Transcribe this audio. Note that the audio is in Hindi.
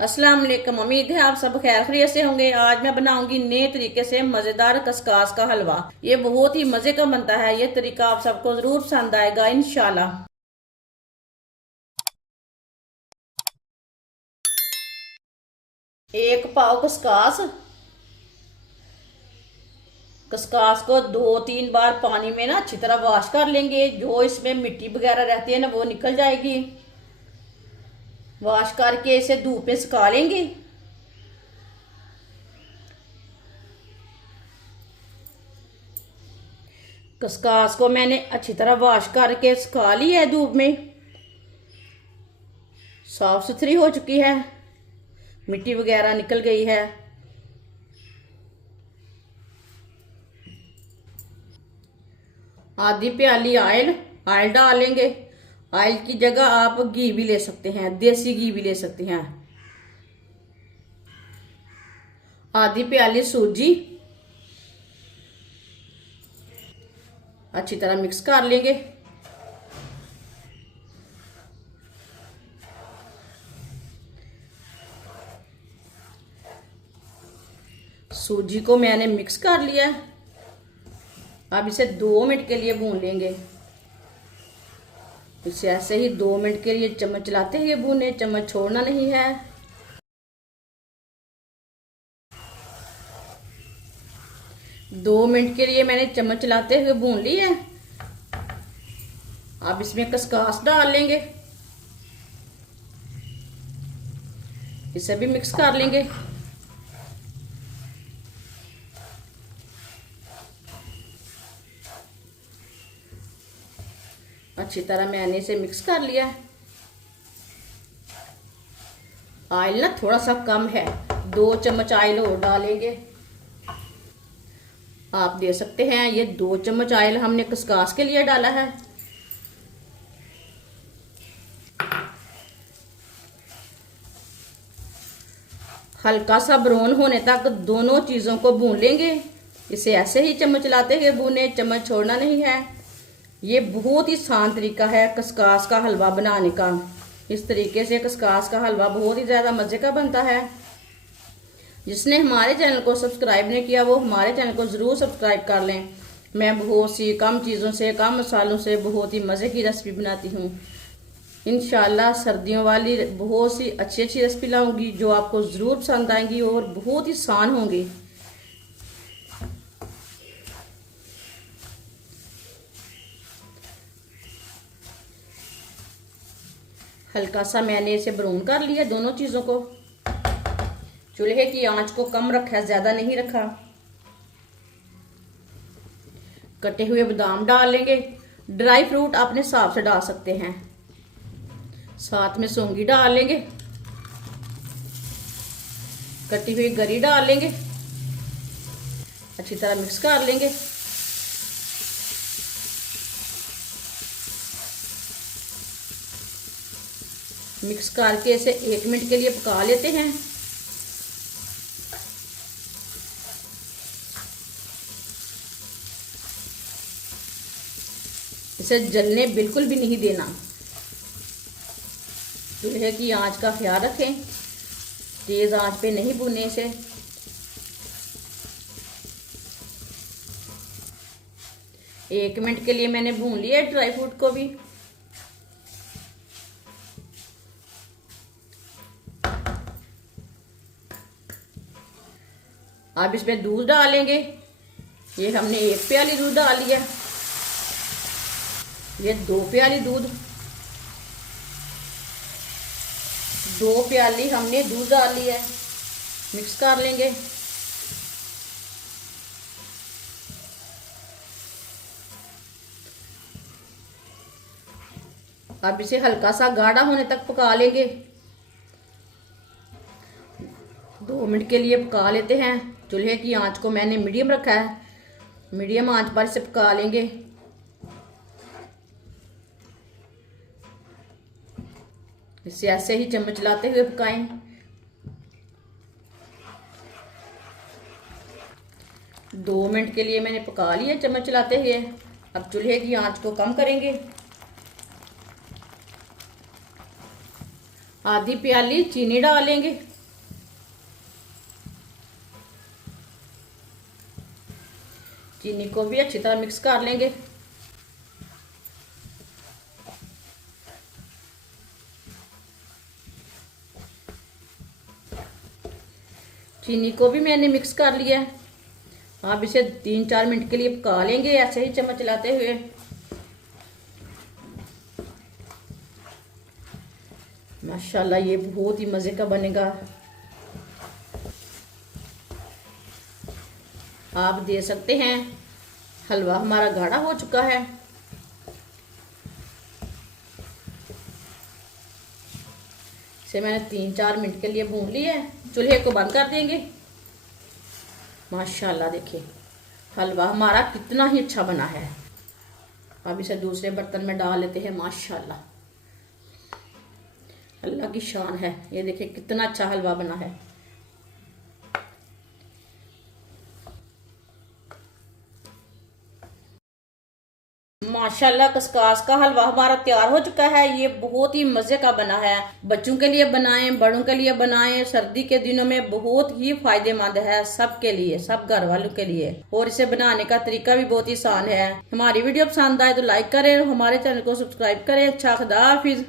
अस्सलाम वालेकुम। उम्मीद है आप सब खैर खैरियत से होंगे। आज मैं बनाऊंगी नए तरीके से मजेदार कस्कास का हलवा। ये बहुत ही मजे का बनता है। ये तरीका आप सबको जरूर पसंद आएगा इंशाल्लाह। एक पाव कस्कास। कस्कास को 2-3 बार पानी में ना अच्छी तरह वॉश कर लेंगे। जो इसमें मिट्टी वगैरह रहती है ना वो निकल जाएगी। वॉश करके इसे धूप में सुखा लेंगे। कस्कास को मैंने अच्छी तरह वॉश करके सुखा लिया है धूप में। साफ सुथरी हो चुकी है, मिट्टी वगैरह निकल गई है। आधी प्याली ऑयल डालेंगे। ऑयल की जगह आप घी भी ले सकते हैं, देसी घी भी ले सकते हैं। आधी प्याली सूजी। अच्छी तरह मिक्स कर लेंगे। सूजी को मैंने मिक्स कर लिया। अब इसे 2 मिनट के लिए भून लेंगे। इसे ऐसे ही 2 मिनट के लिए चम्मच चलाते हुए भूने, चम्मच छोड़ना नहीं है। 2 मिनट के लिए मैंने चम्मच चलाते हुए भून ली है। अब इसमें कस्कास डाल लेंगे। इसे भी मिक्स कर लेंगे। अच्छी तरह मैंने इसे मिक्स कर लिया। ऑयल ना थोड़ा सा कम है, 2 चम्मच ऑयल और डालेंगे। आप दे सकते हैं, ये 2 चम्मच ऑयल हमने कस्कास के लिए डाला है। हल्का सा ब्राउन होने तक दोनों चीजों को भून लेंगे। इसे ऐसे ही चम्मच चलाते हुए भूने, चम्मच छोड़ना नहीं है। ये बहुत ही आसान तरीका है कस्कास का हलवा बनाने का। इस तरीके से कस्कास का हलवा बहुत ही ज्यादा मजे का बनता है। जिसने हमारे चैनल को सब्सक्राइब नहीं किया वो हमारे चैनल को जरूर सब्सक्राइब कर लें। मैं बहुत सी कम चीज़ों से, कम मसालों से बहुत ही मज़े की रेसिपी बनाती हूँ। इंशाल्लाह सर्दियों वाली बहुत सी अच्छी अच्छी रेसिपी लाऊंगी जो आपको ज़रूर पसंद आएंगी और बहुत ही आसान होंगी। हल्का सा मैंने इसे ब्राउन कर लिया दोनों चीज़ों को। चूल्हे की आंच को कम रखा है, ज्यादा नहीं रखा। कटे हुए बादाम डाल लेंगे। ड्राई फ्रूट अपने हिसाब से डाल सकते हैं। साथ में सौंगी डाल लेंगे। कटी हुई गरी डाल लेंगे। अच्छी तरह मिक्स कर लेंगे। मिक्स करके इसे 1 मिनट के लिए पका लेते हैं। इसे जलने बिल्कुल भी नहीं देना। चूल्हे की आंच का ख्याल रखें, तेज आंच पे नहीं भूनने से। एक मिनट के लिए मैंने भून लिया ड्राई फ्रूट को भी। अब इसमें दूध डालेंगे। ये हमने 1 प्याली दूध डाल लिया। ये 2 प्याली दूध, 2 प्याली हमने दूध डाल लिया है। मिक्स कर लेंगे। अब इसे हल्का सा गाढ़ा होने तक पका लेंगे। 2 मिनट के लिए पका लेते हैं। चूल्हे की आंच को मैंने मीडियम रखा है। मीडियम आंच पर इसे पका लेंगे। इसे ऐसे ही चम्मच चलाते हुए पकाएं। 2 मिनट के लिए मैंने पका लिया चम्मच चलाते हुए। अब चूल्हे की आंच को कम करेंगे। आधी प्याली चीनी डालेंगे। चीनी को भी अच्छी तरह मिक्स कर लेंगे। चीनी को भी मैंने मिक्स कर लिया है। आप इसे 3-4 मिनट के लिए पका लेंगे ऐसे ही चम्मच चलाते हुए। माशाल्लाह ये बहुत ही मज़े का बनेगा। आप दे सकते हैं। हलवा हमारा गाढ़ा हो चुका है। इसे मैंने 3-4 मिनट के लिए भून लिया है। चूल्हे को बंद कर देंगे। माशाल्लाह देखिए हलवा हमारा कितना ही अच्छा बना है। अब इसे दूसरे बर्तन में डाल लेते हैं। माशाल्लाह अल्लाह की शान है। ये देखिए कितना अच्छा हलवा बना है। माशाल्लाह खसकास का हलवा हमारा तैयार हो चुका है। ये बहुत ही मजे का बना है। बच्चों के लिए बनाएं, बड़ों के लिए बनाएं। सर्दी के दिनों में बहुत ही फायदेमंद है सबके लिए, सब घर वालों के लिए। और इसे बनाने का तरीका भी बहुत ही आसान है। हमारी वीडियो पसंद आए तो लाइक करें, हमारे चैनल को सब्सक्राइब करें। अच्छा खुदा हाफिज।